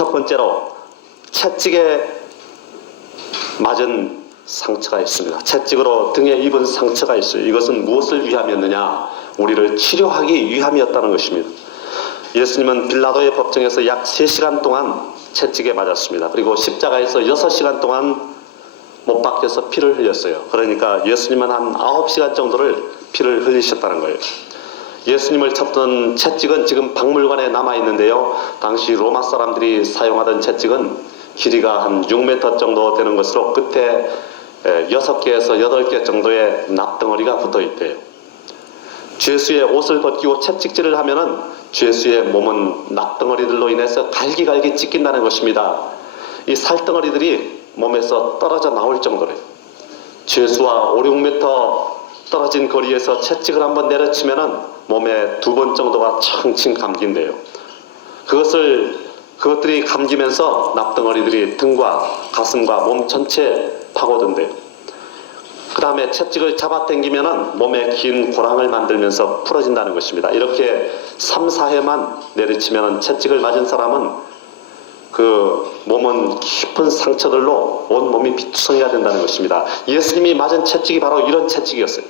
첫 번째로 채찍에 맞은 상처가 있습니다. 채찍으로 등에 입은 상처가 있어요. 이것은 무엇을 위함이었느냐? 우리를 치료하기 위함이었다는 것입니다. 예수님은 빌라도의 법정에서 약 3시간 동안 채찍에 맞았습니다. 그리고 십자가에서 6시간 동안 못 박혀서 피를 흘렸어요. 그러니까 예수님은 한 9시간 정도를 피를 흘리셨다는 거예요. 예수님을 쳤던 채찍은 지금 박물관에 남아있는데요. 당시 로마 사람들이 사용하던 채찍은 길이가 한 6m 정도 되는 것으로 끝에 6개에서 8개 정도의 납덩어리가 붙어있대요. 죄수의 옷을 벗기고 채찍질을 하면은 죄수의 몸은 납덩어리들로 인해서 갈기갈기 찢긴다는 것입니다. 이 살덩어리들이 몸에서 떨어져 나올 정도래요. 죄수와 5, 6m 떨어진 거리에서 채찍을 한번 내려치면은 몸에 2번 정도가 칭칭 감긴대요. 그것들이 감기면서 납덩어리들이 등과 가슴과 몸 전체에 파고든대요. 그 다음에 채찍을 잡아당기면은 몸에 긴 고랑을 만들면서 풀어진다는 것입니다. 이렇게 3, 4회만 내리치면은 채찍을 맞은 사람은 그 몸은 깊은 상처들로 온 몸이 비투성이가 된다는 것입니다. 예수님이 맞은 채찍이 바로 이런 채찍이었어요.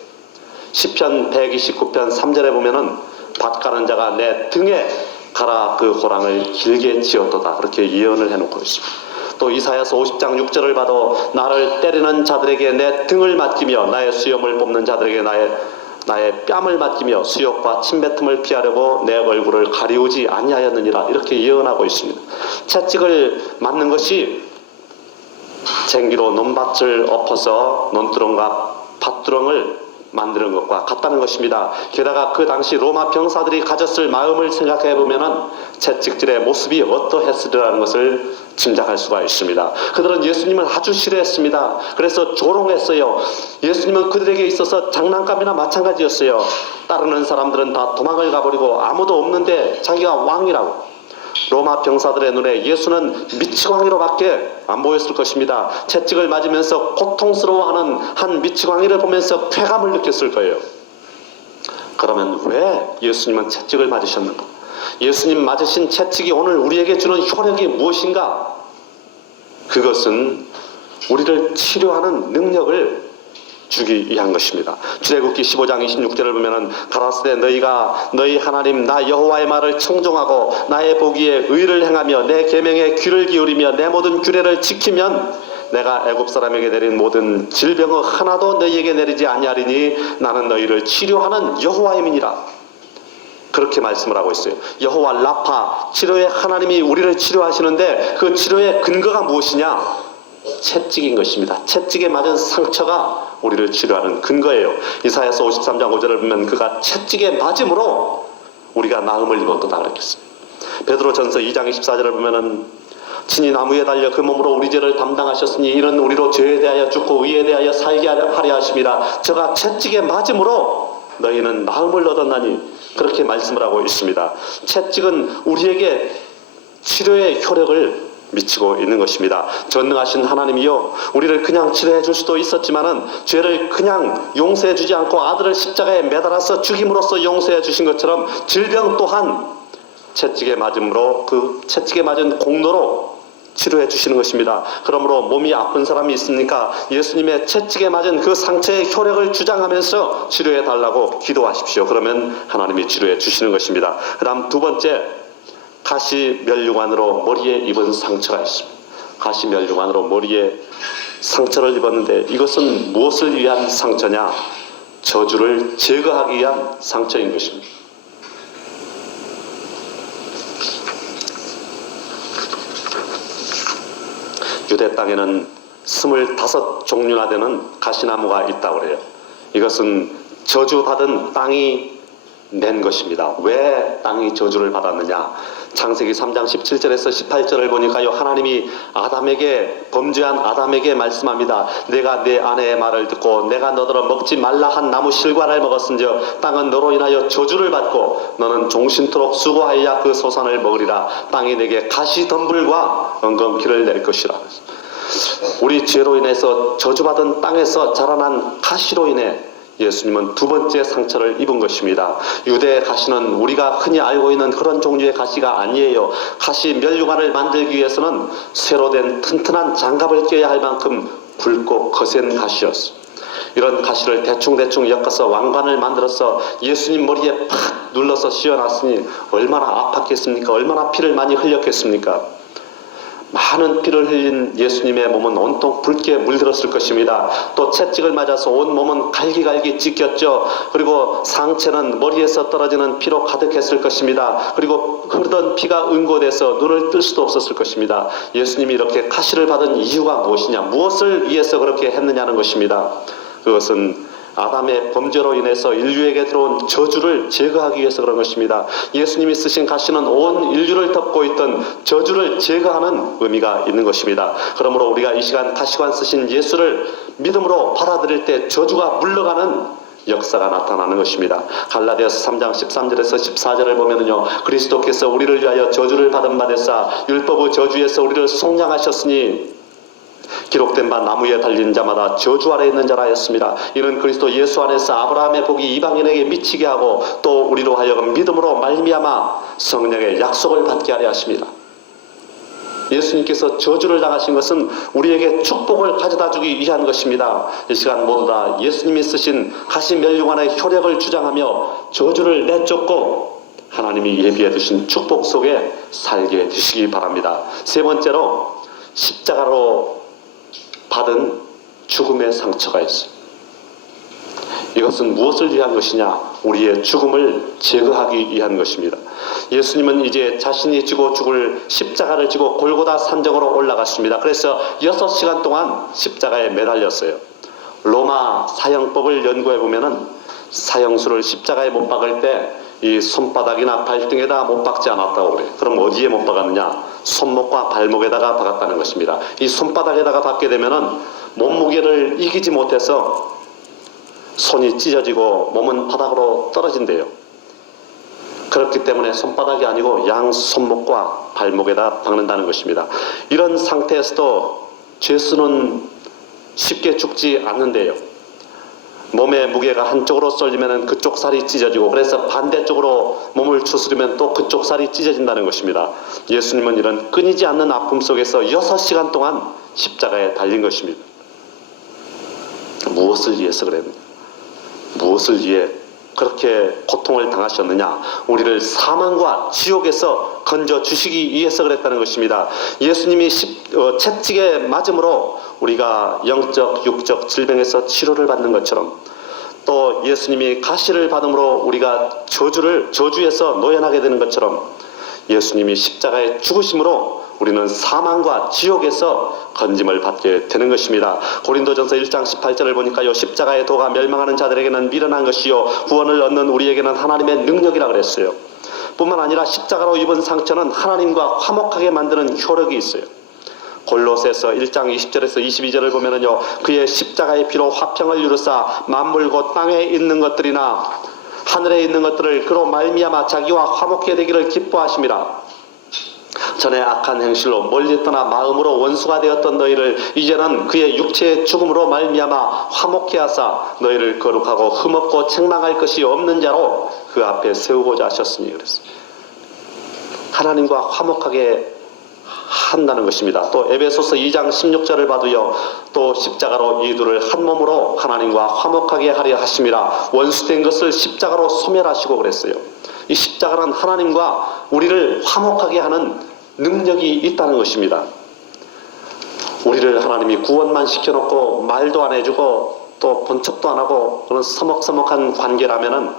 시편 129편 3절에 보면은 밭 가는 자가 내 등에 가라 그 고랑을 길게 지었도다. 그렇게 예언을 해놓고 있습니다. 또 이사야서 50장 6절을 봐도 나를 때리는 자들에게 내 등을 맡기며 나의 수염을 뽑는 자들에게 나의 뺨을 맡기며 수욕과 침뱉음을 피하려고 내 얼굴을 가리우지 아니하였느니라. 이렇게 예언하고 있습니다. 채찍을 맞는 것이 쟁기로 논밭을 엎어서 논두렁과 밭두렁을 만드는 것과 같다는 것입니다. 게다가 그 당시 로마 병사들이 가졌을 마음을 생각해 보면은 채찍질의 모습이 어떠했으리라는 것을 짐작할 수가 있습니다. 그들은 예수님을 아주 싫어했습니다. 그래서 조롱했어요. 예수님은 그들에게 있어서 장난감이나 마찬가지였어요. 따르는 사람들은 다 도망을 가버리고 아무도 없는데 자기가 왕이라고. 로마 병사들의 눈에 예수는 미치광이로밖에 안 보였을 것입니다. 채찍을 맞으면서 고통스러워하는 한 미치광이를 보면서 쾌감을 느꼈을 거예요. 그러면 왜 예수님은 채찍을 맞으셨는가? 예수님 맞으신 채찍이 오늘 우리에게 주는 효력이 무엇인가? 그것은 우리를 치료하는 능력을 주기 위한 것입니다. 출애굽기 15장 26절을 보면은 가라사대 너희가 너희 하나님 나 여호와의 말을 청종하고 나의 보기에 의를 행하며 내 계명에 귀를 기울이며 내 모든 규례를 지키면 내가 애굽 사람에게 내린 모든 질병을 하나도 너희에게 내리지 아니하리니 나는 너희를 치료하는 여호와임이니라. 그렇게 말씀을 하고 있어요. 여호와 라파, 치료의 하나님이 우리를 치료하시는데 그 치료의 근거가 무엇이냐? 채찍인 것입니다. 채찍에 맞은 상처가 우리를 치료하는 근거예요. 이사야서 53장 5절을 보면 그가 채찍에 맞음으로 우리가 나음을 입었도다 그랬겠어요. 베드로전서 2장 24절을 보면은 친히 나무에 달려 그 몸으로 우리 죄를 담당하셨으니 이는 우리로 죄에 대하여 죽고 의에 대하여 살게 하려 하심이라. 저가 채찍에 맞음으로 너희는 나음을 얻었나니 그렇게 말씀을 하고 있습니다. 채찍은 우리에게 치료의 효력을 미치고 있는 것입니다. 전능하신 하나님이요 우리를 그냥 치료해 줄 수도 있었지만은 죄를 그냥 용서해 주지 않고 아들을 십자가에 매달아서 죽임으로써 용서해 주신 것처럼 질병 또한 채찍에 맞음으로 그 채찍에 맞은 공로로 치료해 주시는 것입니다. 그러므로 몸이 아픈 사람이 있으니까 예수님의 채찍에 맞은 그 상처의 효력을 주장하면서 치료해 달라고 기도하십시오. 그러면 하나님이 치료해 주시는 것입니다. 그 다음 두 번째, 가시면류관으로 머리에 입은 상처가 있습니다. 가시면류관으로 머리에 상처를 입었는데 이것은 무엇을 위한 상처냐? 저주를 제거하기 위한 상처인 것입니다. 유대 땅에는 25종류나 되는 가시나무가 있다고 그래요. 이것은 저주받은 땅이 낸 것입니다. 왜 땅이 저주를 받았느냐? 창세기 3장 17절에서 18절을 보니까요, 하나님이 범죄한 아담에게 말씀합니다. 내가 내 아내의 말을 듣고 내가 너더러 먹지 말라 한 나무 실과를 먹었은즉 땅은 너로 인하여 저주를 받고 너는 종신토록 수고하여 그 소산을 먹으리라. 땅이 내게 가시덤불과 엉겅퀴를 낼 것이라. 우리 죄로 인해서 저주받은 땅에서 자라난 가시로 인해 예수님은 두 번째 상처를 입은 것입니다. 유대의 가시는 우리가 흔히 알고 있는 그런 종류의 가시가 아니에요. 가시 면류관을 만들기 위해서는 쇠로 된 튼튼한 장갑을 껴야 할 만큼 굵고 거센 가시였어요. 이런 가시를 대충대충 엮어서 왕관을 만들어서 예수님 머리에 팍 눌러서 씌워놨으니 얼마나 아팠겠습니까? 얼마나 피를 많이 흘렸겠습니까? 많은 피를 흘린 예수님의 몸은 온통 붉게 물들었을 것입니다. 또 채찍을 맞아서 온 몸은 갈기갈기 찢겼죠. 그리고 상체는 머리에서 떨어지는 피로 가득했을 것입니다. 그리고 흐르던 피가 응고돼서 눈을 뜰 수도 없었을 것입니다. 예수님이 이렇게 가시를 받은 이유가 무엇이냐, 무엇을 위해서 그렇게 했느냐는 것입니다. 그것은 아담의 범죄로 인해서 인류에게 들어온 저주를 제거하기 위해서 그런 것입니다. 예수님이 쓰신 가시는 온 인류를 덮고 있던 저주를 제거하는 의미가 있는 것입니다. 그러므로 우리가 이 시간 가시관 쓰신 예수를 믿음으로 받아들일 때 저주가 물러가는 역사가 나타나는 것입니다. 갈라디아서 3장 13절에서 14절을 보면은요, 그리스도께서 우리를 위하여 저주를 받은 바 되사 율법의 저주에서 우리를 속량하셨으니 기록된 바 나무에 달린 자마다 저주 아래 있는 자라 했습니다. 이는 그리스도 예수 안에서 아브라함의 복이 이방인에게 미치게 하고 또 우리로 하여금 믿음으로 말미암아 성령의 약속을 받게 하려 하십니다. 예수님께서 저주를 당하신 것은 우리에게 축복을 가져다 주기 위한 것입니다. 이 시간 모두 다 예수님이 쓰신 가시 면류관의 효력을 주장하며 저주를 내쫓고 하나님이 예비해 두신 축복 속에 살게 되시기 바랍니다. 세 번째로 십자가로 받은 죽음의 상처가 있어요. 이것은 무엇을 위한 것이냐? 우리의 죽음을 제거하기 위한 것입니다. 예수님은 이제 자신이 지고 죽을 십자가를 지고 골고다 산정으로 올라갔습니다. 그래서 6시간 동안 십자가에 매달렸어요. 로마 사형법을 연구해 보면은 사형수를 십자가에 못 박을 때 이 손바닥이나 발등에다 못 박지 않았다고 그래요. 그럼 어디에 못 박았느냐? 손목과 발목에다가 박았다는 것입니다. 이 손바닥에다가 박게 되면은 몸무게를 이기지 못해서 손이 찢어지고 몸은 바닥으로 떨어진대요. 그렇기 때문에 손바닥이 아니고 양 손목과 발목에다 박는다는 것입니다. 이런 상태에서도 죄수는 쉽게 죽지 않는데요. 몸의 무게가 한쪽으로 쏠리면 그쪽 살이 찢어지고, 그래서 반대쪽으로 몸을 추스리면 또 그쪽 살이 찢어진다는 것입니다. 예수님은 이런 끊이지 않는 아픔 속에서 6시간 동안 십자가에 달린 것입니다. 무엇을 위해서 그랬느냐? 무엇을 위해 그렇게 고통을 당하셨느냐? 우리를 사망과 지옥에서 건져주시기 위해서 그랬다는 것입니다. 예수님이 채찍에 맞음으로 우리가 영적, 육적 질병에서 치료를 받는 것처럼, 또 예수님이 가시를 받음으로 우리가 저주에서 노연하게 되는 것처럼, 예수님이 십자가에 죽으심으로 우리는 사망과 지옥에서 건짐을 받게 되는 것입니다. 고린도전서 1장 18절을 보니까요, 십자가의 도가 멸망하는 자들에게는 미련한 것이요 구원을 얻는 우리에게는 하나님의 능력이라 그랬어요. 뿐만 아니라 십자가로 입은 상처는 하나님과 화목하게 만드는 효력이 있어요. 골로새서 1장 20절에서 22절을 보면은요, 그의 십자가의 피로 화평을 이루사 만물 곧 땅에 있는 것들이나 하늘에 있는 것들을 그로 말미암아 자기와 화목해 되기를 기뻐하심이라. 전에 악한 행실로 멀리 떠나 마음으로 원수가 되었던 너희를 이제는 그의 육체의 죽음으로 말미암아 화목케 하사 너희를 거룩하고 흠없고 책망할 것이 없는 자로 그 앞에 세우고자 하셨으니 그랬습니다. 하나님과 화목하게 한다는 것입니다. 또 에베소서 2장 16절을 봐도요, 또 십자가로 이 둘을 한 몸으로 하나님과 화목하게 하려 하심이라. 원수된 것을 십자가로 소멸하시고 그랬어요. 이 십자가는 하나님과 우리를 화목하게 하는 능력이 있다는 것입니다. 우리를 하나님이 구원만 시켜놓고 말도 안 해주고 또 본 척도 안 하고 그런 서먹서먹한 관계라면은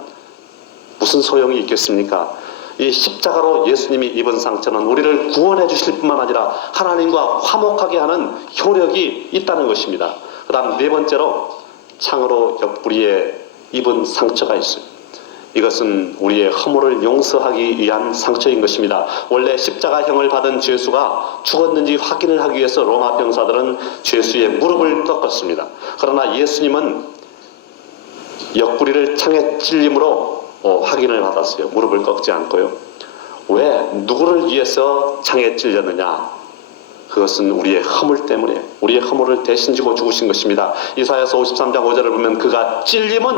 무슨 소용이 있겠습니까? 이 십자가로 예수님이 입은 상처는 우리를 구원해 주실 뿐만 아니라 하나님과 화목하게 하는 효력이 있다는 것입니다. 그 다음 네 번째로 창으로 옆구리에 입은 상처가 있어요. 이것은 우리의 허물을 용서하기 위한 상처인 것입니다. 원래 십자가형을 받은 죄수가 죽었는지 확인을 하기 위해서 로마 병사들은 죄수의 무릎을 꺾었습니다. 그러나 예수님은 옆구리를 창에 찔림으로 확인을 받았어요. 무릎을 꺾지 않고요. 왜? 누구를 위해서 창에 찔렸느냐? 그것은 우리의 허물 때문에 우리의 허물을 대신 지고 죽으신 것입니다. 이사야서 53장 5절을 보면 그가 찔림은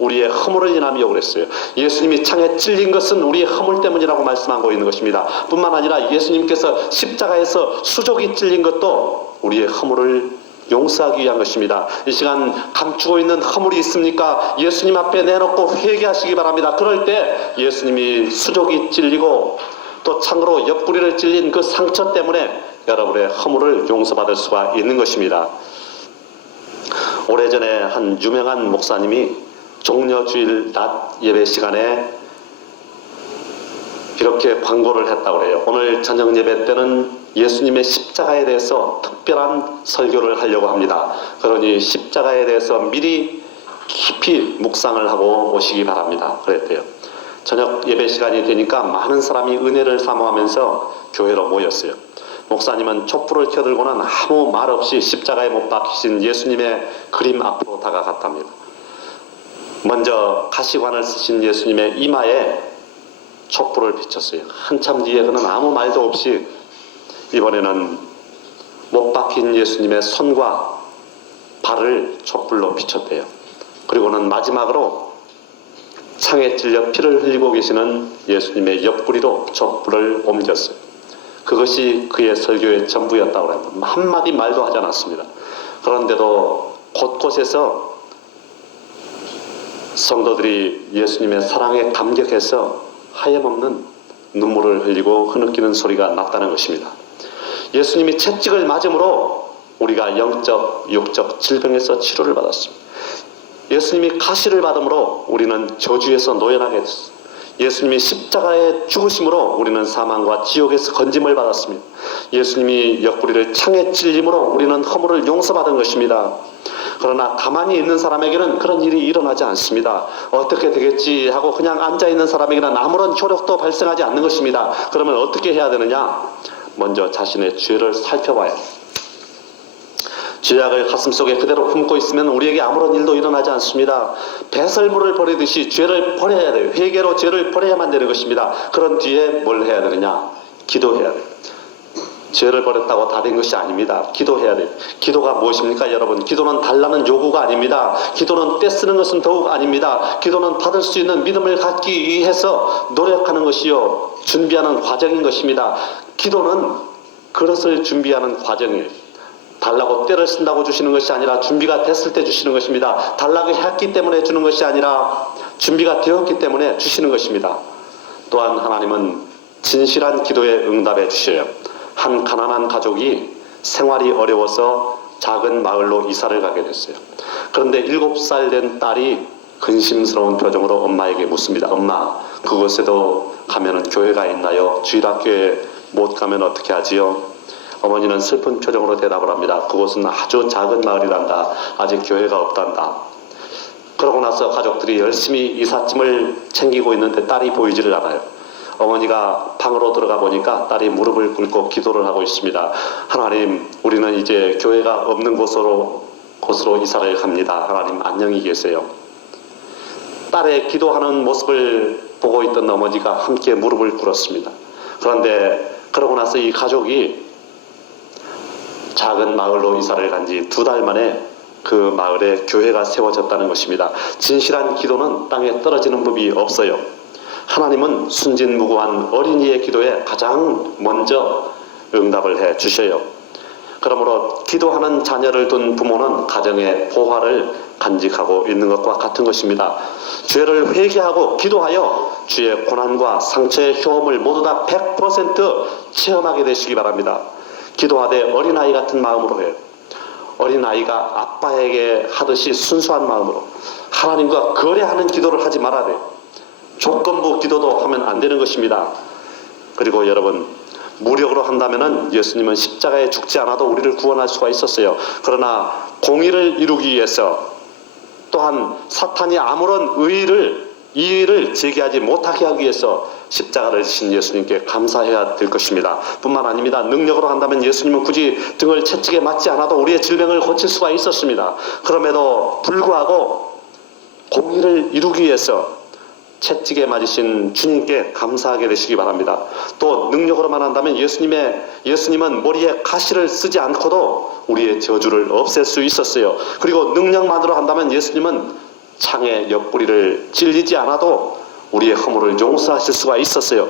우리의 허물을 인하여 그랬어요. 예수님이 창에 찔린 것은 우리의 허물 때문이라고 말씀하고 있는 것입니다. 뿐만 아니라 예수님께서 십자가에서 수족이 찔린 것도 우리의 허물을 용서하기 위한 것입니다. 이 시간 감추고 있는 허물이 있습니까? 예수님 앞에 내놓고 회개하시기 바랍니다. 그럴 때 예수님이 수족이 찔리고 또 창으로 옆구리를 찔린 그 상처 때문에 여러분의 허물을 용서받을 수가 있는 것입니다. 오래전에 한 유명한 목사님이 종려주일 낮 예배 시간에 이렇게 광고를 했다고 해요. 오늘 저녁 예배 때는 예수님의 십자가에 대해서 특별한 설교를 하려고 합니다. 그러니 십자가에 대해서 미리 깊이 묵상을 하고 오시기 바랍니다. 그랬대요. 저녁 예배 시간이 되니까 많은 사람이 은혜를 사모하면서 교회로 모였어요. 목사님은 촛불을 켜들고는 아무 말 없이 십자가에 못 박히신 예수님의 그림 앞으로 다가갔답니다. 먼저 가시관을 쓰신 예수님의 이마에 촛불을 비췄어요. 한참 뒤에 그는 아무 말도 없이 이번에는 못 박힌 예수님의 손과 발을 촛불로 비췄대요. 그리고는 마지막으로 창에 찔려 피를 흘리고 계시는 예수님의 옆구리로 촛불을 옮겼어요. 그것이 그의 설교의 전부였다고 합니다. 한마디 말도 하지 않았습니다. 그런데도 곳곳에서 성도들이 예수님의 사랑에 감격해서 하염없는 눈물을 흘리고 흐느끼는 소리가 났다는 것입니다. 예수님이 채찍을 맞음으로 우리가 영적, 육적 질병에서 치료를 받았습니다. 예수님이 가시를 받음으로 우리는 저주에서 노연하게 됐습니다. 예수님이 십자가에 죽으심으로 우리는 사망과 지옥에서 건짐을 받았습니다. 예수님이 옆구리를 창에 찔림으로 우리는 허물을 용서받은 것입니다. 그러나 가만히 있는 사람에게는 그런 일이 일어나지 않습니다. 어떻게 되겠지 하고 그냥 앉아있는 사람에게는 아무런 효력도 발생하지 않는 것입니다. 그러면 어떻게 해야 되느냐? 먼저 자신의 죄를 살펴봐야 합니다. 죄악을 가슴속에 그대로 품고 있으면 우리에게 아무런 일도 일어나지 않습니다. 배설물을 버리듯이 죄를 버려야 돼요. 회개로 죄를 버려야만 되는 것입니다. 그런 뒤에 뭘 해야 되느냐? 기도해야 돼요. 죄를 버렸다고 다 된 것이 아닙니다. 기도해야 돼요. 기도가 무엇입니까, 여러분? 기도는 달라는 요구가 아닙니다. 기도는 떼쓰는 것은 더욱 아닙니다. 기도는 받을 수 있는 믿음을 갖기 위해서 노력하는 것이요, 준비하는 과정인 것입니다. 기도는 그릇을 준비하는 과정이에요. 달라고 때를 쓴다고 주시는 것이 아니라 준비가 됐을 때 주시는 것입니다. 달라고 했기 때문에 주는 것이 아니라 준비가 되었기 때문에 주시는 것입니다. 또한 하나님은 진실한 기도에 응답해 주셔요. 한 가난한 가족이 생활이 어려워서 작은 마을로 이사를 가게 됐어요. 그런데 7살 된 딸이 근심스러운 표정으로 엄마에게 묻습니다. 엄마, 그곳에도 가면은 교회가 있나요? 주일학교에 못 가면 어떻게 하지요? 어머니는 슬픈 표정으로 대답을 합니다. 그곳은 아주 작은 마을이란다. 아직 교회가 없단다. 그러고 나서 가족들이 열심히 이삿짐을 챙기고 있는데 딸이 보이지를 않아요. 어머니가 방으로 들어가 보니까 딸이 무릎을 꿇고 기도를 하고 있습니다. 하나님, 우리는 이제 교회가 없는 곳으로 이사를 갑니다. 하나님, 안녕히 계세요. 딸의 기도하는 모습을 보고 있던 어머니가 함께 무릎을 꿇었습니다. 그런데 그러고 나서 이 가족이 작은 마을로 이사를 간 지 2달 만에 그 마을에 교회가 세워졌다는 것입니다. 진실한 기도는 땅에 떨어지는 법이 없어요. 하나님은 순진무구한 어린이의 기도에 가장 먼저 응답을 해 주셔요. 그러므로 기도하는 자녀를 둔 부모는 가정의 보화를 간직하고 있는 것과 같은 것입니다. 죄를 회개하고 기도하여 주의 고난과 상처의 효험을 모두 다 100% 체험하게 되시기 바랍니다. 기도하되 어린아이 같은 마음으로 해요. 어린아이가 아빠에게 하듯이 순수한 마음으로 하나님과 거래하는 기도를 하지 말아야 돼요. 조건부 기도도 하면 안 되는 것입니다. 그리고 여러분, 무력으로 한다면은 예수님은 십자가에 죽지 않아도 우리를 구원할 수가 있었어요. 그러나 공의를 이루기 위해서 또한 사탄이 아무런 이의를 제기하지 못하게 하기 위해서 십자가를 지신 예수님께 감사해야 될 것입니다. 뿐만 아닙니다. 능력으로 한다면 예수님은 굳이 등을 채찍에 맞지 않아도 우리의 질병을 고칠 수가 있었습니다. 그럼에도 불구하고 공의를 이루기 위해서 채찍에 맞으신 주님께 감사하게 되시기 바랍니다. 또 능력으로만 한다면 예수님은 머리에 가시를 쓰지 않고도 우리의 저주를 없앨 수 있었어요. 그리고 능력만으로 한다면 예수님은 창에 옆구리를 찔리지 않아도 우리의 허물을 용서하실 수가 있었어요.